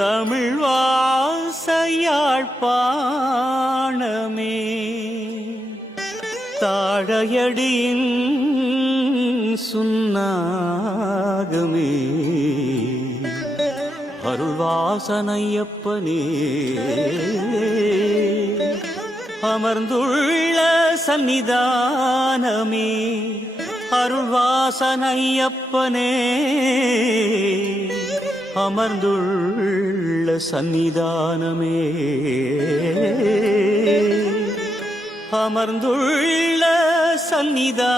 தமிழ் வாசையாழ்ப்பாணமே தாழையடியின் சுன்னாகமே அருள்வாசனையப்பனே அமர்ந்துள்ள சந்நிதானமே அருள்வாசனையப்பனே அமர்ந்துள்ள சந்நிதானமே அமர்ந்துள்ள சந்நிதானமே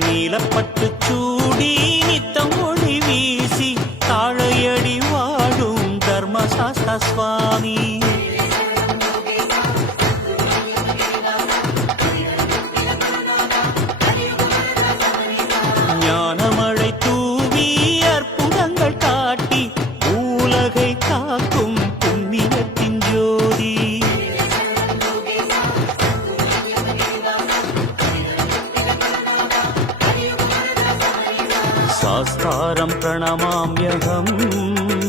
நீலப்பட்டு சூடி நித்தம் ஒளி வீசி தாழையடி வாழும் தர்மசாஸ்தா சுவாமி ஞானமழை தூவி அற்புதங்கள் காட்டி உலகை காக்கும் புண்ணியத்தின் ஜோதி சாஸ்தாரம் பிரணமாம்யகம்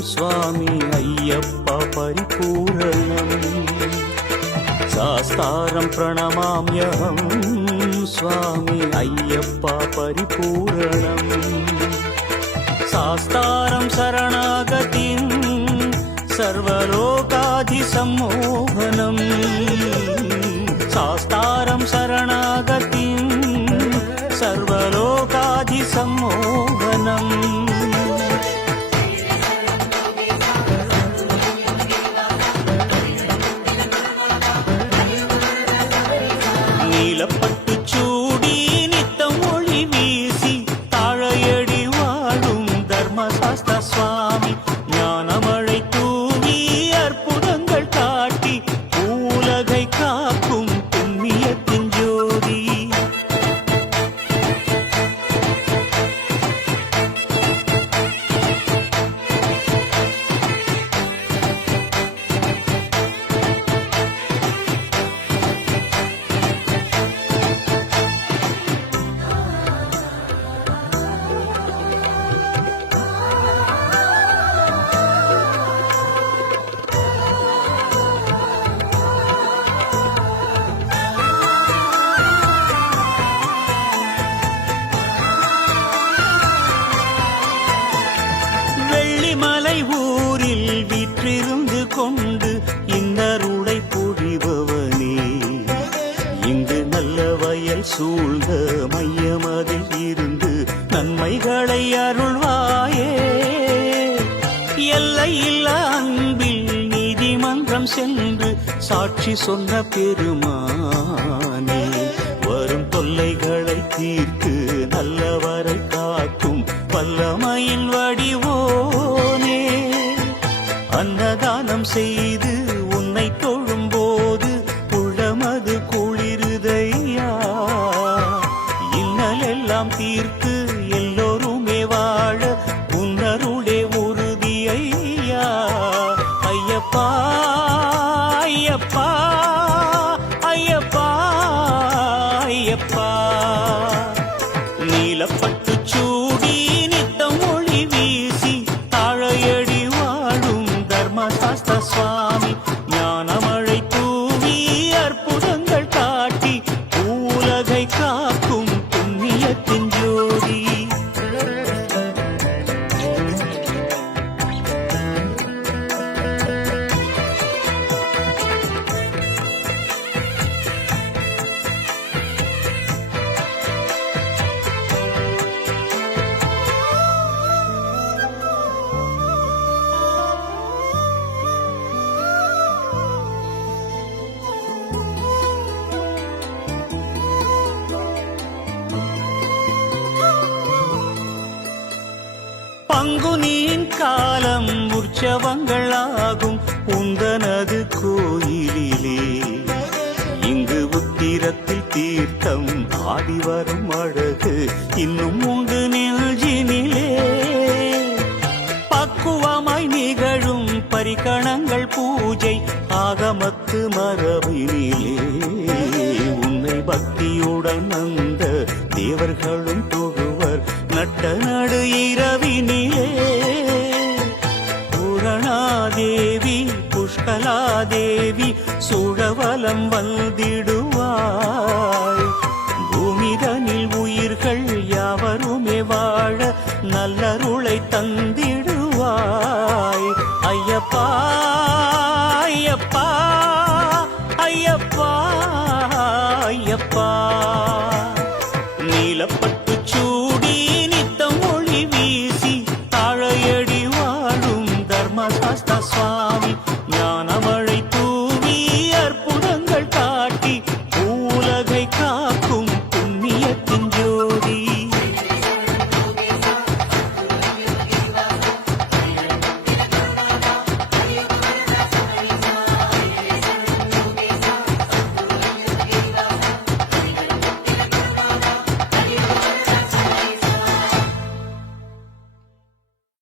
சுவாமி ஐயப்பா பரிபூரணம் சாஸ்தாரம் பிரணமாம்யகம் சுவாமி ஐயப்பா பரிபூரணம் சாஸ்தாரம் சரணாகதிம் சர்வலோகாதி சம்மோகனம் சாஸ்தாரம் சரணாகதிம் சர்வலோகாதி சம்மோகனம் நீலப்பட்டு சூடி நித்தம் ஒளி வீசி தாழையடி வாழும் தர்மசாஸ்தா சுவாமி ஞானமழை தூவி அற்புதங்கள் காட்டி உலகை காக்கும் புண்ணியத்தின் ஜோதி வெள்ளிமலை ஊரில் வீற்றிருந்து கொண்டு இன்னருளை பொழிபவனே இங்கு நல்ல வயல் சூழ்ந்த மையமதில் இருந்து நன்மைகளை அருள்வாயே எல்லையில்லா அன்பில் நீதிமன்றம் சென்று சாட்சி சொன்ன பெருமானே வரும் தொல்லைகளை தீர்த்து நல்லவரை காக்கும் வல்லமையின் வடிவோனே அன்னதானம் செய்து உன்னை தொழும்போது உள்ளமது குளிருதையா இன்னலெல்லாம் தீர்த்து எல்லோருமே வாழ உன்னருளே உறுதியையா ஐயப்பா ஐயப்பா ஐயப்பா ஐயப்பா நீலப்பட்டு சூடி நித்தம் ஒளி வீசி தாழையடி வாழும் தர்மசாஸ்தா சுவாமி ஞானமழை தூவி அற்புதங்கள் காட்டி உலகை காக்கும் புண்ணியத்தின் ஜோதி பங்குனியின் காலம் உற்சவங்களாகும் உந்தனது கோயிலிலே இங்கு உத்திரத்தில் தீர்த்தம் ஆடி வரும் அழகு இன்னும் உண்டு நெஞ்சினிலே. பக்குவமாய் நிகழும் பரிகணங்கள் பூஜை ஆகமத்து மரபினிலே. உன்னை பக்தியுடன் அந்த தேவர்களும் தொழுவர் நட்ட நடு இரவினிலே. பூரணாதேவி புஷ்கலாதேவி சூழவலம் வந்திடு